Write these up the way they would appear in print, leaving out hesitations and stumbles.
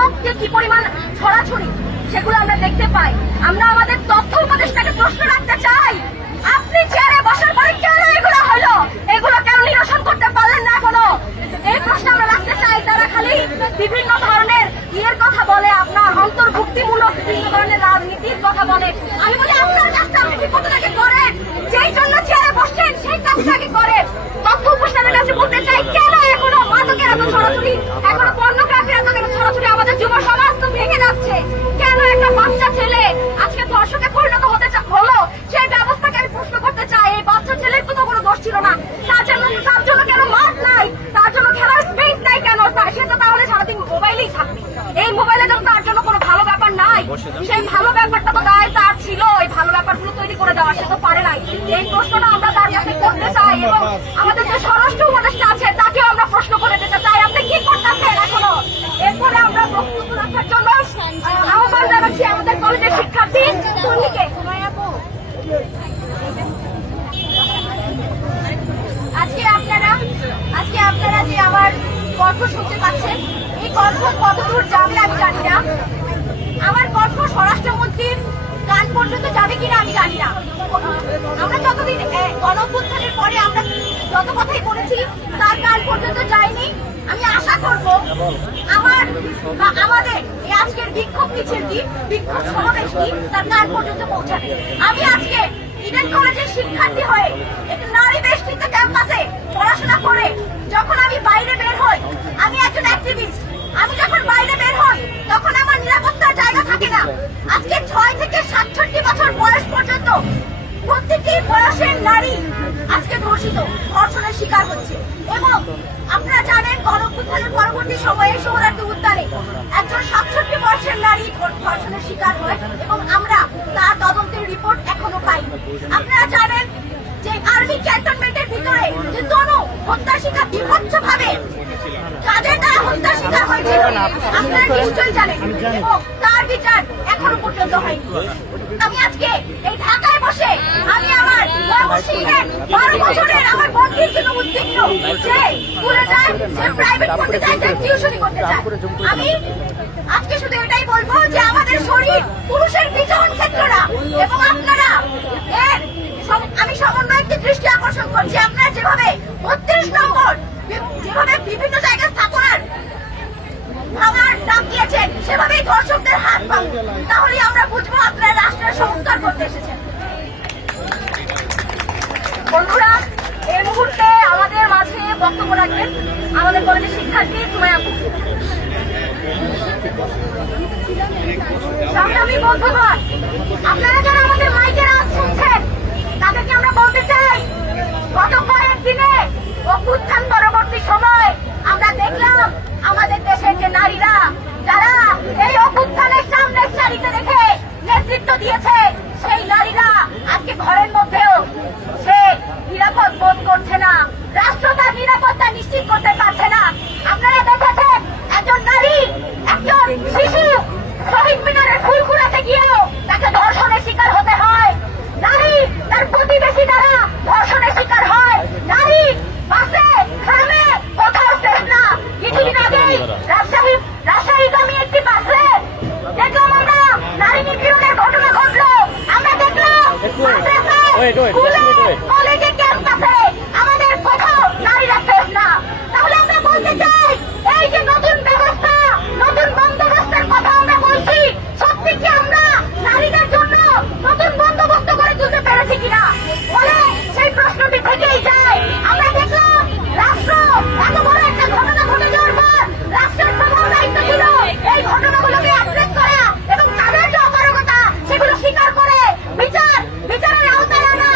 মাদক যে কি পরিমাণ ছড়াছড়ি সেগুলো আমরা দেখতে পাই। আমরা আমাদের তথ্য উপদেষ্টাকে প্রশ্ন রাখতে চাই, আপনি চেয়ারে বসার পরে কেন এগুলো হলো, এগুলো কেন নিরসন করতে পারলেন না এখনো? এই প্রশ্ন আমরা রাখতে চাই। তারা খালি বিভিন্ন ধরনের ইয়ের কথা বলে, আপনার অন্তর্ভুক্তিমূলক বিভিন্ন ধরনের রাজনীতির কথা বলে। আমি বলি আপনার কাজটা আপনি ঠিক মতোটাকে করেন, যেই জন্য চেয়ারে বসছেন সেই কাজটাকে করেন। তথ্য উপদেষ্টাদের কাছে বলতে চাই, কেন এখনো মাদকের এত ছড়াছড়ি, এখনো পর্নোগ্রাফির এত ছড়াছড়ি? আমাদের যুব সমাজ তো ভেঙে যাচ্ছে। কেন একটা বাচ্চা ছেলে আজকে ধর্ষকে পরিণত হলো, সেই ব্যবস্থাকে আমি প্রশ্ন করতে চাই। এই বাচ্চা ছেলের তো কোনো দোষ ছিল না, তার জন্য কেন মাঠ নাই, তার জন্য খেলার স্পেস নাই কেন? সে তো তাহলে সারাদিন মোবাইলেই থাকবে। এই মোবাইলে তো তার জন্য কোনো ভালো ব্যাপার নাই। সেই ভালো ব্যাপারটা তো দায় তার ছিল, এই ভালো ব্যাপারগুলো তৈরি করে দেওয়া, সে তো পারে নাই। এই প্রশ্নটা আমরা তার কাছে করতে চাই এবং আমাদের যে স্বরাষ্ট্র উপদেষ্টা আছে তাকেও আমরা প্রশ্ন করে দিতে চাই, আপনি কি করতেছেন এখনো? এরপরে আমরা বক্তব্য রাখার জন্য আহ্বান জানাচ্ছি আমাদের কলেজের শিক্ষার্থী তরুণীকে। আজকে আপনারা যে আমার গল্প শুনতে পাচ্ছেন, এই গল্প কতদূর যাবে আমি জানি না। আমার গল্প স্বরাষ্ট্রমন্ত্রীর কান পর্যন্ত যাবে কিনা আমি জানি না। আমরা যতদিন গণঅভ্যুত্থানের পরে আমরা যত কথাই বলেছি তার কান পর্যন্ত যায়নি। আমি আশা করব আমাদের এই আজকের বিক্ষোভ মিছিলটি, বিক্ষোভ সমাবেশটি তার কান পর্যন্ত পৌঁছাবে। আমি আজকে ইডেন কলেজের শিক্ষার্থী হয়ে একটি নারী বেষ্টিত ক্যাম্পাসে পড়াশোনা করে যখন আমি বাইরে বের হই, আমি একজন অ্যাক্টিভিস্ট। আমি যখন বাইরে বের হই তখন আমার নিরাপত্তার জায়গা থাকে না। আজকে 6 থেকে 67 বছর বয়স পর্যন্ত প্রত্যেকটি বয়সের নারী আজকে ধর্ষণের শিকার হচ্ছে। এবং আপনারা জানেন গণঅভ্যুত্থানের পরবর্তী সময়ে সোহরাওয়ার্দী উদ্যানে একজন 67 বয়সের নারী ধর্ষণের শিকার হয় এবং আমরা তার তদন্তের রিপোর্ট এখনো পাইনি। আপনারা জানেন যে আর্মি ক্যান্টনমেন্টের ভিতরে যে তনু হত্যার শিকার বিভৎসভাবে কাদের দ্বারা হত্যার শিকার হয়েছিল আপনারা নিশ্চয়ই জানেন এবং তার বিচার এখনো পর্যন্ত হয়নি। আমি আজকে এই ঢাকায় বসে আমি আমার 12 বছরের আমার বোনটির জন্য উদ্বিগ্ন, যে স্কুলে যায়, যে প্রাইভেট পড়তে যায়, যে টিউশনি করতে যায়। আমি আজকে শুধু এটাই বলবো যে আমাদের শরীর পুরুষের বিচরণ ক্ষেত্র না এবং আপনারা আমি সমন্বয়কে দৃষ্টি আকর্ষণ করছি। আপনারা যেভাবে 32 নম্বর যেভাবে বিভিন্ন জায়গায় স্থাপনার ভাঙার ডাক দিয়েছেন, সেভাবেই ধর্ষকদের হাত ভাঙুন, তাহলে আমরা বুঝবো আপনারা রাষ্ট্রের সংস্কার করতে এসেছেন। বন্ধুরা, এই মুহূর্তে আমাদের মাঝে বক্তব্য রাখবেন আমাদের কলেজের শিক্ষার্থী সুমাইয়া আপু। সংগ্রামী বন্ধুগণ, আপনারা যারা আমাদের মাইকের আওয়াজ শুনছেন তাদেরকে আমরা বলতে চাই, গত কয়েকদিনে অভ্যুত্থান পরবর্তী সময় আমরা দেখলাম আমাদের দেশের যে নারীরা যারা এই অভ্যুত্থানের সামনের সারিতে রেখে নেতৃত্ব দিয়েছে, সেই নারীরা আজকে ঘরের মধ্যেও সে নিরাপদ বোধ করছে না, রাষ্ট্র তার নিরাপত্তা নিশ্চিত করতে পারছে না। আপনারা দেখেছেন একজন নারী, একজন শিশু শহীদ মিনারের ফুল কুড়াতে গিয়েও তাকে ধর্ষণের শিকার হতে হয়। নারী তার প্রতিবেশী দ্বারা ধর্ষণের শিকার হয়। নারী বাসে, ট্রামে, কোথাও সেফ না। কিছুদিন আগেই রাজশাহীগামী একটি বাসে দেখলাম আমরা নারী নিপীড়নের ঘটনা ঘটলো। আমরা দেখলাম কলেজে, ক্যাম্পাসে আমাদের কোথাও নারীরা সেফ না। তাহলে আমরা বলতে চাই, এই যে নতুন ব্যবস্থা, নতুন বন্দোবস্তের কথা আমরা বলছি, সত্যি কি আমরা নারীদের জন্য নতুন বন্দোবস্ত করে তুলতে পেরেছি কিনা? বলে সেই প্রশ্নটি থেকেই যায়। আমরা দেখলাম রাষ্ট্র এত বড় একটা ঘটনা ঘটে যাওয়ার পর রাষ্ট্রের প্রধান দায়িত্ব ছিল এই ঘটনাগুলোকে অ্যাড্রেস করা এবং তাদের যে অপারগতা সেগুলো স্বীকার করে বিচারের আওতায় আনা।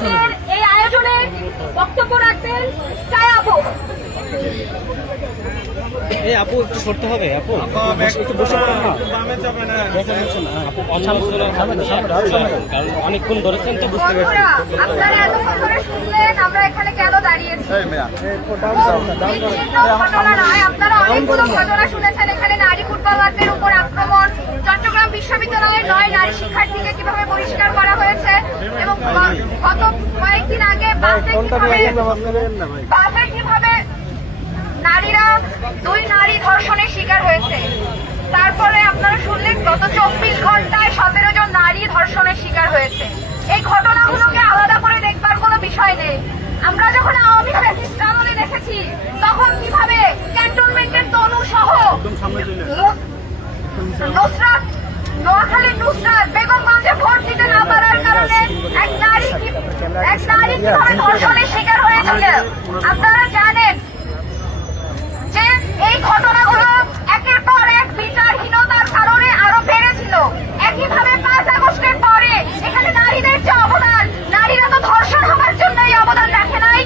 আমাদের এই আয়োজনে বক্তব্য রাখবেন ছায়া আপু। এই আপু একটু সরতে হবে, আপু একটু বসে পড়েন না, দেখা যাচ্ছে না আপু, কারণ অনেকক্ষণ ধরেছেন তো বুঝতে পারছি। বন্ধুরা, আপনারা এতক্ষণ ধরে শুনলেন আমরা এখানে কেন দাঁড়িয়েছি। বিচ্ছিন্ন ঘটনা নয়, আপনারা অনেকগুলো ঘটনা শুনেছেন। এখানে নারী ফুটবলারদের উপর আক্রমণ, চট্টগ্রাম বিশ্ববিদ্যালয়ের 9 নারী শিক্ষার্থীকে কিভাবে বহিষ্কার করা হয়েছে, এবং গত কয়েকদিন আগে বাসে কিভাবে নারীরা 2 নারী ধর্ষণের শিকার হয়েছে। তারপরে আপনারা শুনলেন গত 24 ঘন্টায় 17 জন নারী ধর্ষণের শিকার হয়েছে। এই ঘটনাগুলোকে আলাদা করে দেখবার কোনো বিষয় নেই। আমরা যখন আওয়ামী ফ্যাসিস্ট আমলে দেখেছি তখন কিভাবে ক্যান্টনমেন্টের তনু সহ নুসরাত, নোয়াখালীর নুসরাত বেগমগঞ্জে ভোট দিতে না পারার কারণে এক নারী কিভাবে ধর্ষণের শিকার হয়েছিল। আপনারা জানেন যে এই ঘটনাগুলো একের পর এক বিচারহীনতার কারণে আরো বেড়েছিল। একইভাবে 5 আগস্টের পরে এখানে নারীদের যে অবদান, নারীরা তো ধর্ষণ হওয়ার জন্যই অবদান রাখে নাই,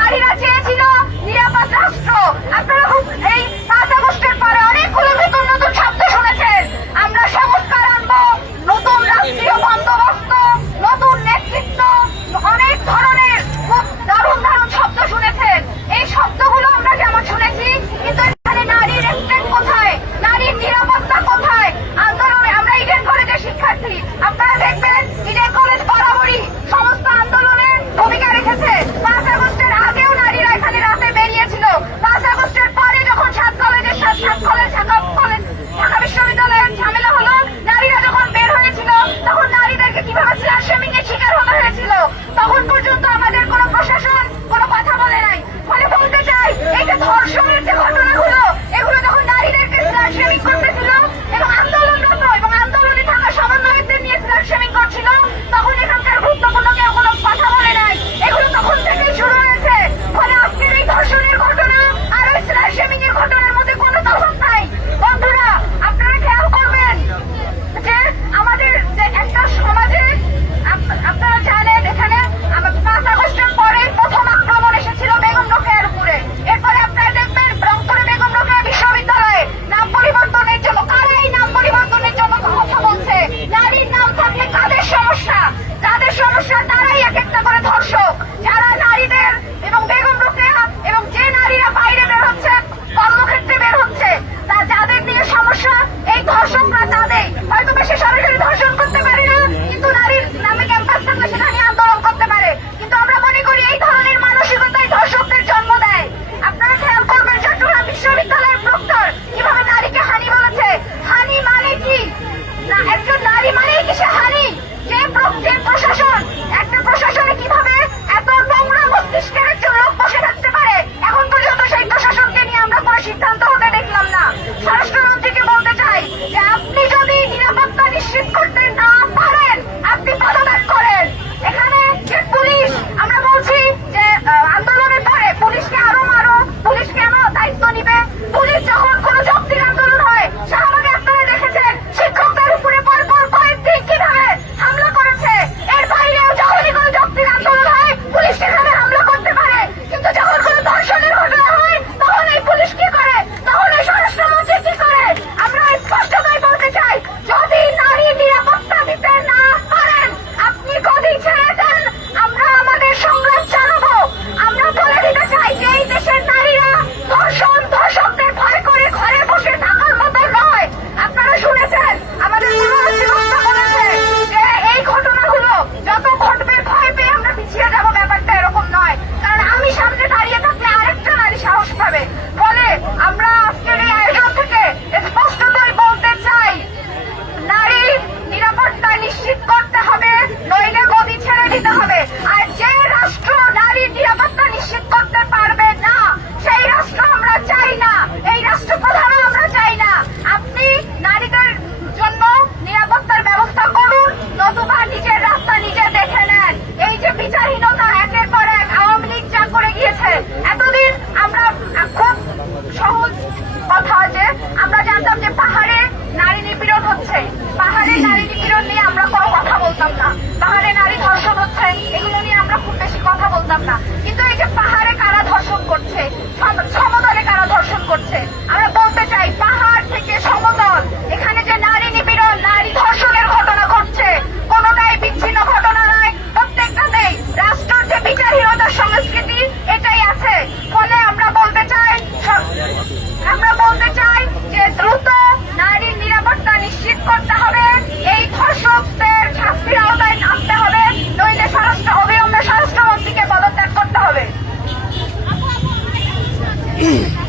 নারীরা চেয়েছিল নিরাপদ রাষ্ট্র। আপনারা এই 5 আগস্টের পরে অনেকগুলো নতুন নতুন শব্দ শুনেছেন। আমরা সংস্কার আনবো, নতুন রাষ্ট্রীয় বন্দোবস্ত, নতুন নেতৃত্ব, অনেক ধরনের খুব দারুণ দারুণ শব্দ শুনেছেন। এই শব্দগুলো আমরা যেমন শুনেছি, কিন্তু এখানে নারীর রেসপেক্ট কোথায়, নারীর নিরাপত্তা কোথায়? আন্দোলনে আমরা ইডেন কলেজের শিক্ষার্থী, আপনারা দেখবেন ইডেন কলেজ বরাবরই সমস্ত আন্দোলনে ভূমিকা রেখেছে। 5 আগস্টের আগেও নারীরা এখানে রাতে বেরিয়েছিল। 5 আগস্টের পরে যখন ঢাকা বিশ্ববিদ্যালয়ের ঝামেলা হলো, নারীরা যখন বের হয়েছিল তখন নারীদেরকে কিভাবে স্ল্যাশ শেমিং এর শিকার হতে হয়েছিল, তখন পর্যন্ত আমাদের কোনো প্রশাসন কোনো কথা বলে নাই। ফলে বলতে চাই, এই যে ধর্ষণের যে ঘটনাগুলো, এগুলো যখন নারীদেরকে স্ল্যাশ শেমিং করতেছিল এবং আন্দোলনরত এবং আন্দোলনে থাকা সমন্বয়কদের নিয়ে স্ল্যাশ শেমিং করছিল, তখন এখানকার গুরুত্বপূর্ণ কেউ কোনো কথা বলে নাই। এগুলো তখন থেকেই শুরু হয়েছে। ফলে আজকের এই ধর্ষণের ঘটনা আর ওই স্ল্যাশ শেমিং এর ঘটনার মধ্যে কোনো তফাৎ নাই। বন্ধুরা, আপনারা খেয়াল করবেন যে আমাদের যে একটা সমাজে, আপনারা জানেন এখানে 5 আগস্টের পরে প্রথম আক্রমণ এসেছিল বেগম রোকেয়ার উপরে। এরপরে আপনারা দেখবেন রংপুরে বেগম রোকেয়া বিশ্ববিদ্যালয়ে নাম পরিবর্তনের জন্য, কারা এই নাম পরিবর্তনের জন্য কথা বলছে? নারীর নাম থাকলে কাদের সমস্যা? যাদের সমস্যা তারাই এক একটা করে ধর্ষক। যারা নারীদের এবং বেগম রোকেয়া এবং যে নারীরা বাইরে বের হচ্ছে, কর্মক্ষেত্রে বের হচ্ছে, তা যাদের নিয়ে সমস্যা, এই ধর্ষকরা তাদের হয়তো বেশি সরাসরি ধর্ষণ করতে পারে না, কিন্তু নারীর নামে ক্যাম্পাস থাকলে সেটা নিয়ে আন্দোলন করতে পারে। কিন্তু আমরা মনে করি এই ধরনের মানসিকতাই ধর্ষকদের জন্ম দেয়। আপনারা খেয়াল করবেন চট্টগ্রাম বিশ্ববিদ্যালয়ের প্রক্টর কিভাবে নারীকে হানি বলেছে। হানি মানে কি? না, একজন নারী মানেই কি সে হানি? যে প্রশাসন, একটা প্রশাসনে কিভাবে করছে